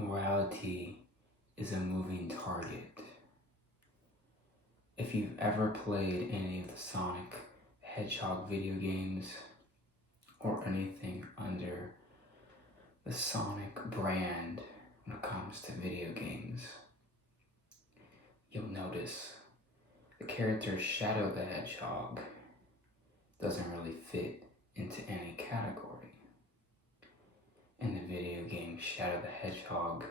Morality is a moving target. If you've ever played any of the Sonic Hedgehog video games or anything under the Sonic brand when it comes to video games, you'll notice the character Shadow the Hedgehog doesn't really fit into any category. In the video game Shadow the Hedgehog,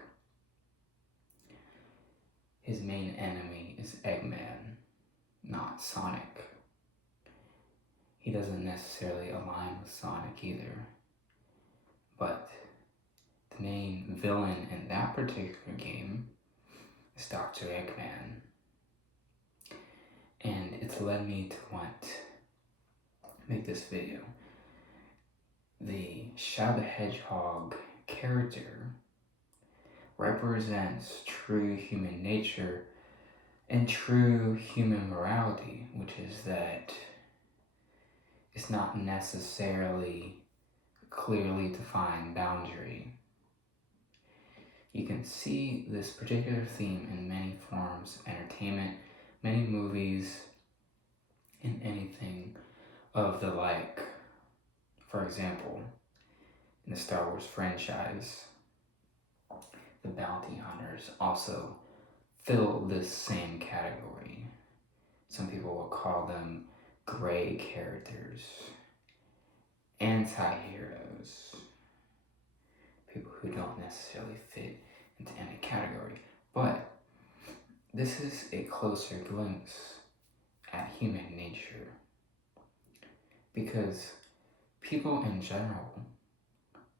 his main enemy is Eggman, not Sonic. He doesn't necessarily align with Sonic either, but the main villain in that particular game is Dr. Eggman. And it's led me to want to make this video. The Shadow the Hedgehog character represents true human nature and true human morality, which is that it's not necessarily a clearly defined boundary. You can see this particular theme in many forms, entertainment, many movies, and anything of the like. For example, in the Star Wars franchise, the bounty hunters also fill this same category. Some people will call them gray characters, anti-heroes, people who don't necessarily fit into any category. But this is a closer glimpse at human nature, because people in general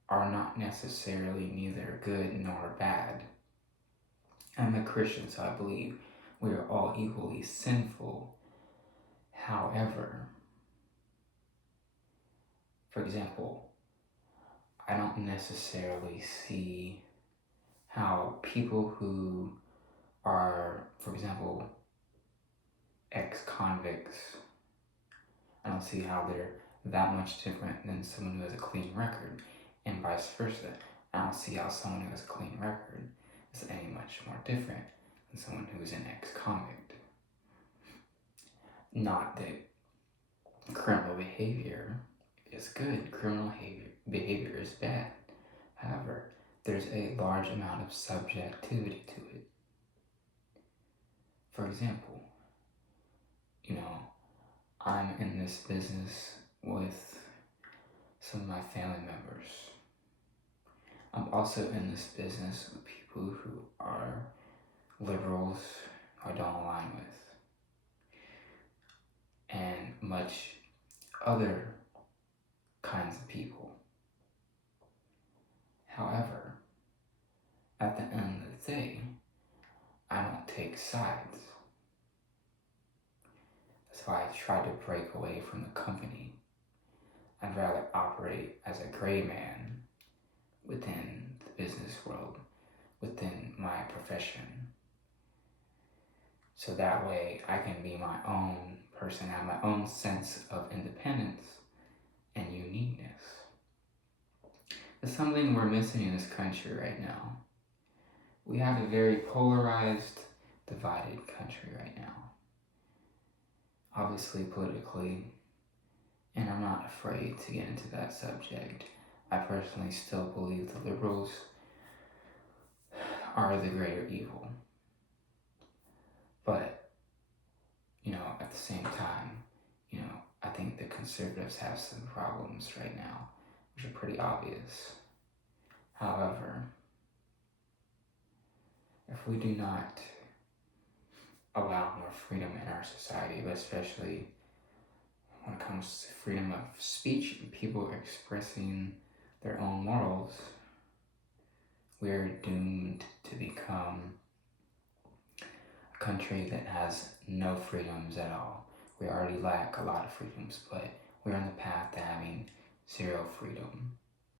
are not necessarily neither good nor bad. I'm a Christian, so I believe we are all equally sinful. However, for example, I don't necessarily see how people who are, for example, ex-convicts, I don't see how they're that much different than someone who has a clean record, and vice versa. I don't see how someone who has a clean record is any much more different than someone who is an ex-convict. Not that criminal behavior is good, criminal behavior is bad. However, there's a large amount of subjectivity to it. For example, I'm in this business with some of my family members. I'm also in this business with people who are liberals who I don't align with, and much other kinds of people. However, at the end of the day, I don't take sides. That's why I try to break away from the company. I'd rather operate as a gray man within the business world, within my profession. So that way I can be my own person, have my own sense of independence and uniqueness. It's something we're missing in this country right now. We have a very polarized, divided country right now. Obviously politically, and I'm not afraid to get into that subject. I personally still believe the liberals are the greater evil. But, at the same time, I think the conservatives have some problems right now, which are pretty obvious. However, if we do not allow more freedom in our society, but especially when it comes to freedom of speech and people expressing their own morals, we're doomed to become a country that has no freedoms at all. We already lack a lot of freedoms, but we're on the path to having zero freedom.